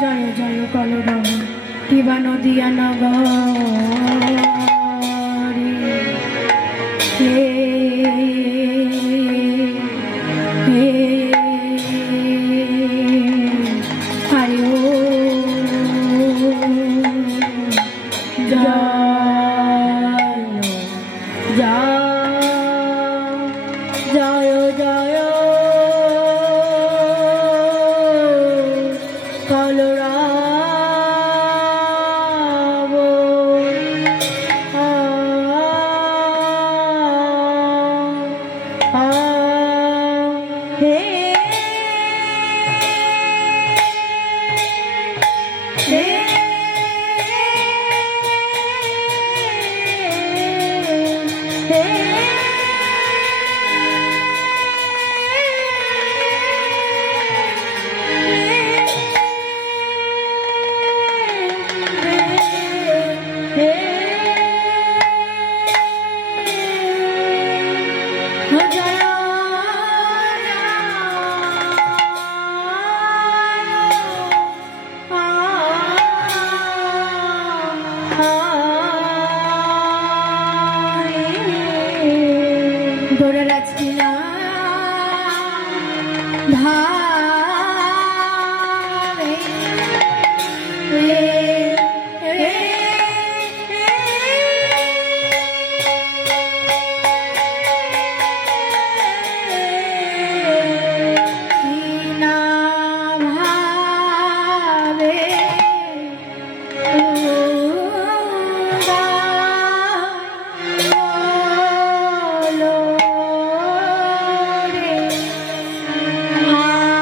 জয় জয় কলরব কিবা নদিয়া নগরী হে হে হরি ও জয় জয় জয় কলরব হে হে ধরে রাখছি না ধারে না ভাবে Ah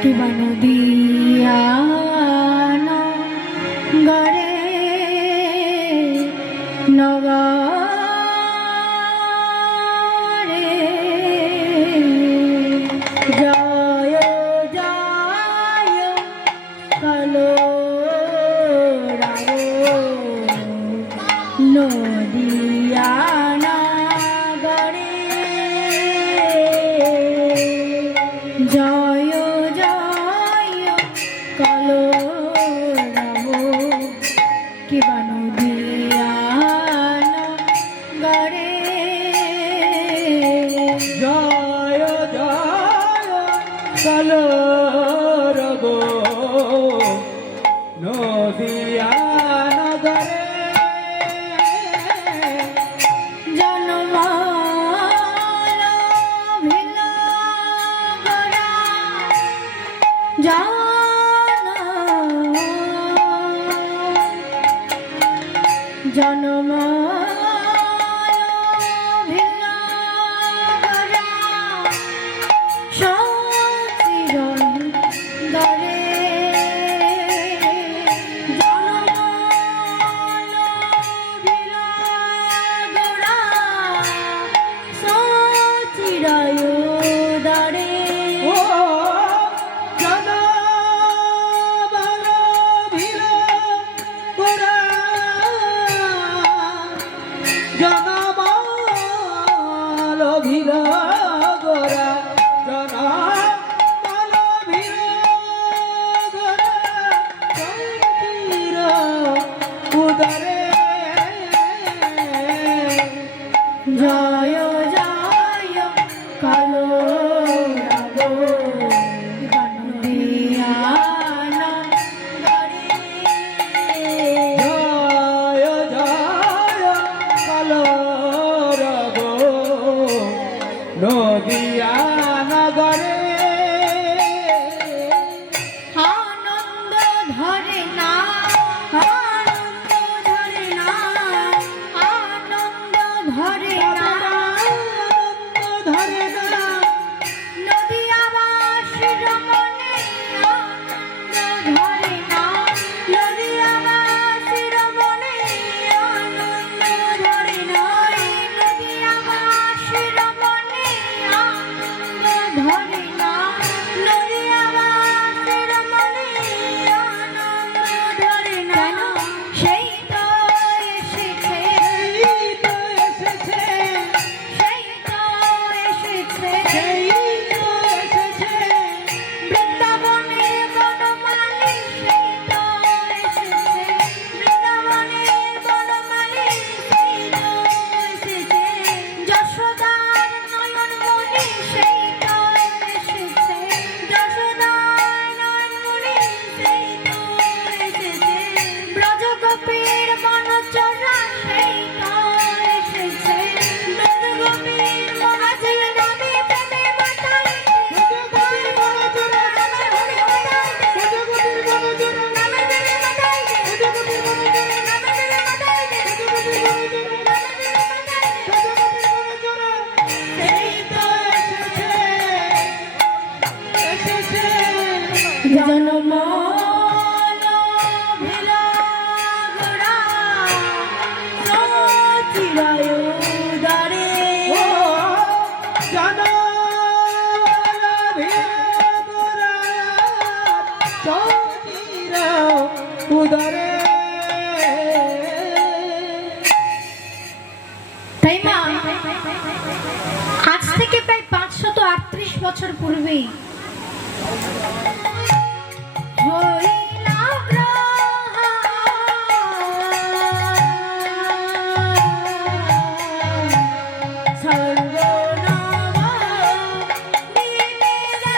কিবা নদিয়ান গড়ে নগরে জয় জয় কালো নদিয়ানা গড়ে জয় জয় কালো কিবা নদিয়ানা গড়ে জয় জয় কালো রগো নদিয়া নগরে জনমাল ভিলা গড়া জানা জনমাল ভিলা গড়া সচিরন দরে জনমাল ভিলা গড়া সচিরায় দরে ও জন বল ভিল গোরা জন বল ভিল গোরা জন বল ভিল গোরা চৌকির উদরে জয় জয় কালো রাগো নদিয়ানা গড়ে জয় জয় কালো রগো নদিয়া নগরে আনন্দ ধরে না আনন্দ ধরে না আনন্দ ধরে না ধরে না নদিয়াবাসীর মনে আনন্দ ধরে না নদিয়াবাসীর মনে আনন্দ ধরে না নদিয়াবাসীর মনে আনন্দ ধরে না নদিয়াবাসীর মনে আনন্দ ধরে না সেই তো এসেছে এই তো এসেছে সেই তো এসেছে এই তো এসেছে বৃন্দাবনে বনমালী সেই তো এসেছে বৃন্দাবনে বনমালী সেই তো এসেছে যশোদার নয়নমণি সেই তো এসেছে যশোদার নয়নমণি সেই তো এসেছে ব্রজগোপীর মনচরা সেই তো এসেছে ব্রজগোপীর মনচরা নদী প্রেমে মাতাইতে গজগতির বনজোড়া নামের হরি মাতাইতে গজগতির বনজোড়া নামের প্রেমে মাতাইতে গজগতির বনজোড়া নামের প্রেমে মাতাইতে গজগতির বনজোড়া নামের প্রেমে মাতাইতে গজগতির বনজোড়া এই তো এসেছে এসেছে জনমাল ভিলা গড়া সচিরায় উদারে ও জানালা ভিড় চৌকির উদরে তাই মা আজ থেকে প্রায় 538 বছর পূর্বেই হইলা গ্রহণ সর্বনাম নিবেদন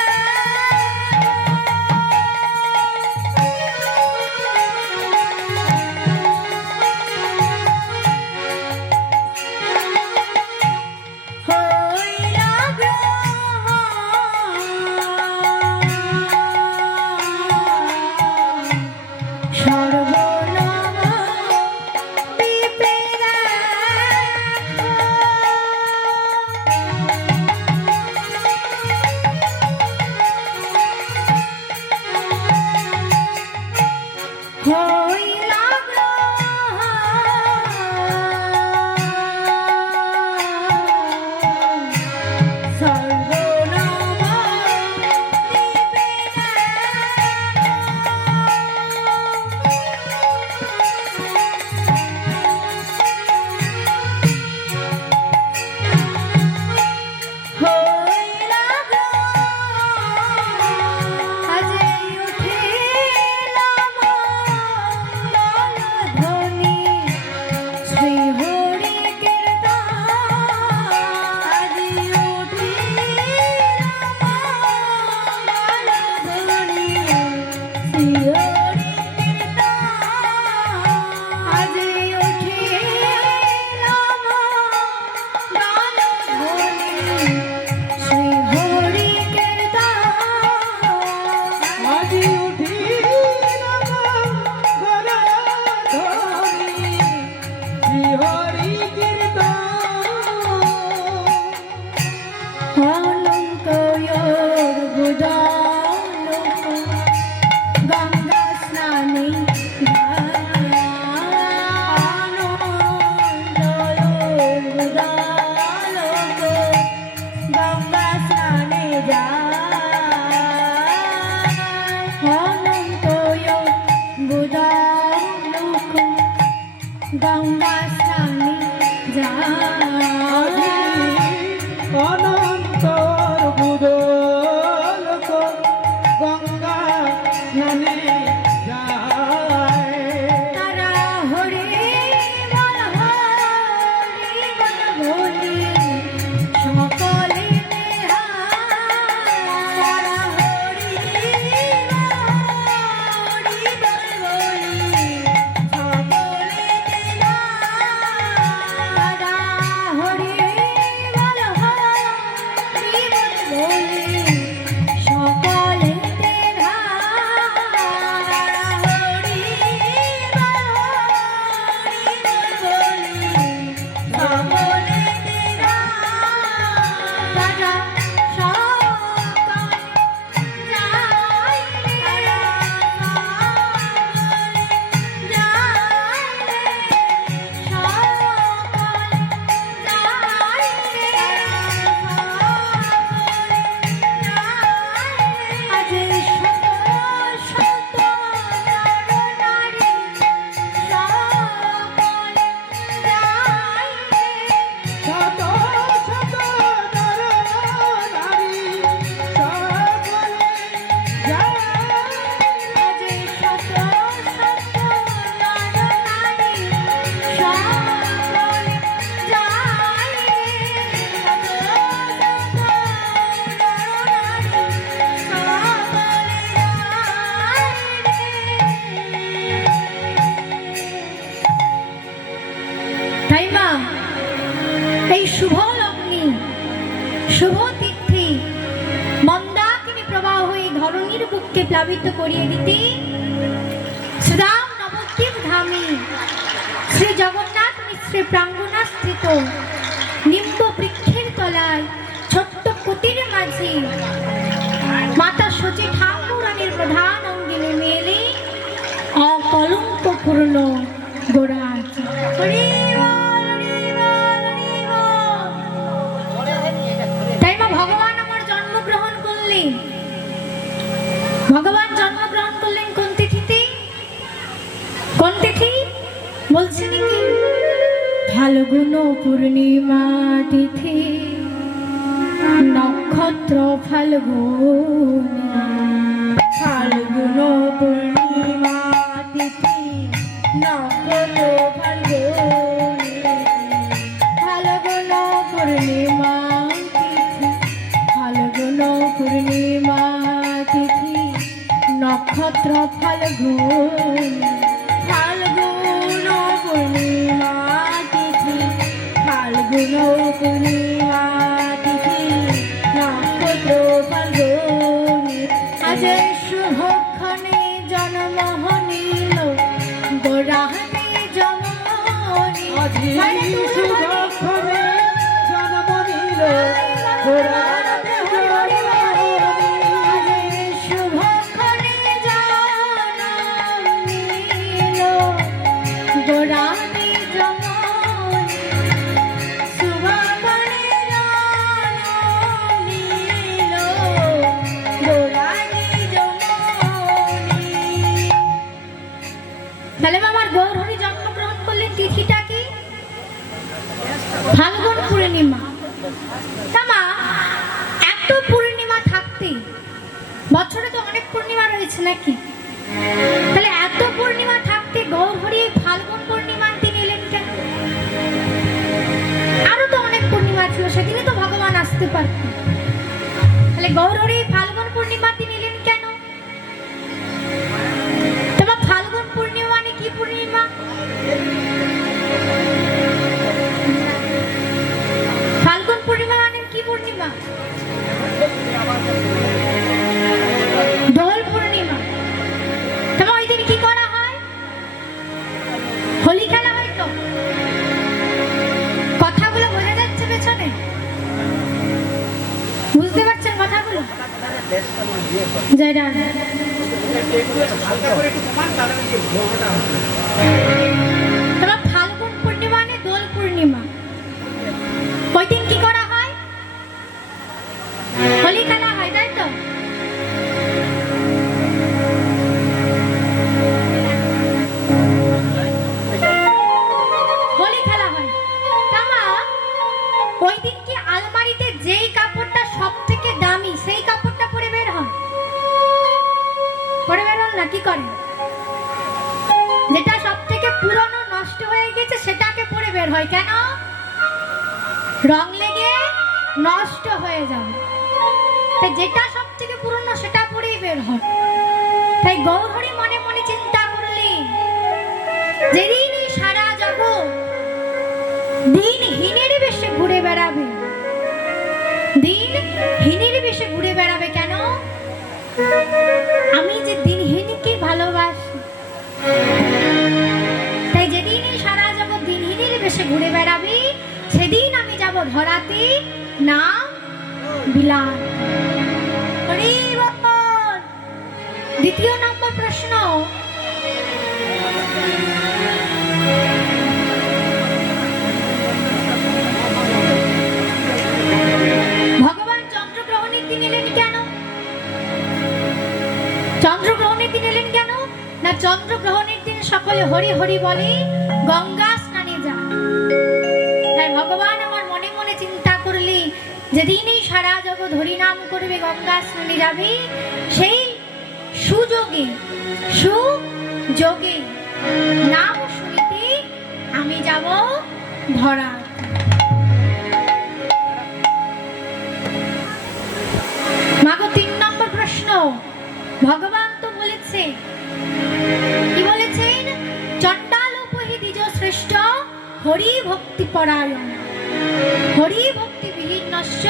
আজি উঠিলাম গলাধরি শ্রী হরি কীর্তন অনন্তয়োর বুদালোক গঙ্গা স্নানে অনন্তয়োর বুদালোক গঙ্গা স্নানে অনন্তয়োর বুদালোক গঙ্গা স্নানে অনন্তর বুদলোক গঙ্গা স্নানে যায় তারা হরে বল বলি সকলে তারা হরি বল বলি সকলে তারা হরি বল বলি সকলে শত শত নর নারী সকলে যায় তাই মা এই শুভ লগ্নে শুভ তিথি মন্দাকিনী প্রবাহ হয়ে ধরণীর বুককে প্লাবিত করিয়ে দিতে শ্রীরাম নবদ্বীপ ধামে শ্রী জগন্নাথ মিশ্রের প্রাঙ্গণাস্থিত নিম্ব বৃক্ষের তলায় ছোট্ট কুটির মাঝে মাতা সতী ঠাকুরানীর প্রধান অঙ্গে নেমে এলে অকলঙ্কপূর্ণ গোরাজ হরি বল, হরি বল, হরি বল। তাই মা ভগবান আমার জন্মগ্রহণ করলেন। ভগবান জন্মগ্রহণ করলেন কোন তিথিতে? কোন তিথি বলছি নাকি? ফাল্গুন পূর্ণিমা তিথি নক্ষত্র ফাল্গুনী ফাল্গুন পূর্ণিমা তিথি নক্ষত্র ফাল্গুনী ফাল্গুন পূর্ণিমা তিথি ফাল্গুন পূর্ণিমা তিথি নক্ষত্র ফাল্গুনী ফাল্গুন পূর্ণিমা তিথি ফাল্গুন পূর্ণিমা তিথি নক্ষত্র ফাল্গুনী আজ শুভক্ষণে জন্ম নিল গোরাহাতে জমনি আজি শুভক্ষণে জন্ম নিল গোরাহাতে জমনি শুভক্ষণে জন্ম নিল গোরাহাতে জমনি শুভক্ষণে জন্ম নিল গোরাহাতে জমনি। তাহলে আমার গৌরহরি জন্মগ্রহণ করলেন তিথিটা কি? ফাল্গুন পূর্ণিমা। মা এত পূর্ণিমা থাকতে বছরে তো অনেক পূর্ণিমা রয়েছে নাকি? তাহলে এত পূর্ণিমা থাকতে গৌরহরি ফাল্গুন পূর্ণিমার দিন এলেন কেন? আরো তো অনেক পূর্ণিমা ছিল, সেদিনে তো ভগবান আসতে পারতেন। তাহলে গৌরহরি ফাল্গুন পূর্ণিমার দিন এলেন কেন? তোমার ফাল্গুন পূর্ণিমা মানে কি পূর্ণিমা? ফাল্গুন পূর্ণিমা মানে কি পূর্ণিমা? দোল পূর্ণিমা। তোমার ফাল্গুন পূর্ণিমা মানে দোল পূর্ণিমা। ওই দিন কি করা হয়? হোলি খেলা হয়, তাই তো? হোলি খেলা হয়। তামা ওই দিন কি আলমারিতে যেই কাপড়টা সব থেকে দামি সেই কাপড়টা পরে বের হয়? পরে বের হন না, কি করে? যেটা সব থেকে পুরনো নষ্ট হয়ে গেছে সেটাকে পরে বের হয়। কেন? রং লেগে নষ্ট হয়ে যাবে। তাই যেটা সব থেকে পুরনো সেটা পরেই বের হয়। তাই গৌরহরি মনে মনে চিন্তা করলেন, যেদিন এই সারা জগৎ দিনহীনের বেশে ঘুরে বেড়াবে, দিনহীনের বেশে ঘুরে বেড়াবে কেন? আমি যে দিনহীনকে ভালোবাসি, তাই যেদিন এই সারা জগৎ দিনহীনের বেশে ঘুরে বেড়াবে সেদিন আমি যাব ধরাতে নাম বিলাস। হরি বল। দ্বিতীয় নম্বর প্রশ্ন, ভগবান চন্দ্রগ্রহণের দিন এলেন কেন? চন্দ্রগ্রহণের দিন এলেন কেন? না, চন্দ্রগ্রহণের দিন সকলে হরি হরি বলে গঙ্গা স্নানে যায়। তাই ভগবান আমার মনে মনে চিন্তা করলি, যেদিনই সারা জগৎ হরি নাম করবে গঙ্গা স্নানে যাবে, সেই সুযোগে নাম শুনিতে আমি যাব ধরা। মাগো 3 নম্বর প্রশ্ন, ভগবান তো বলেছে, কি বলেছেন? চণ্ডাল উপহি দ্বিজ শ্রেষ্ঠ হরি ভক্তি পরায়ণ, হরি ভক্তি বিহীনস্য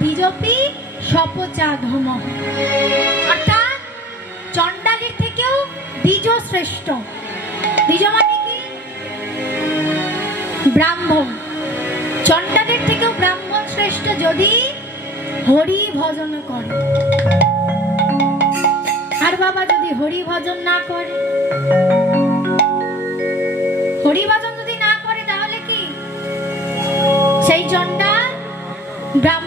দ্বিজপি সপচাধম। অর্থাৎ চণ্ডালের থেকেও দ্বিজ শ্রেষ্ঠ। দ্বিজ মানে কি? ব্রাহ্মণ। চণ্ডালের থেকেও ব্রাহ্মণ শ্রেষ্ঠ যদি হরি ভজন করে। আর বাবা যদি হরি ভজন না করে, হরি ভজন যদি না করে তাহলে কি সেই চণ্ডাল ব্রাহ্মণ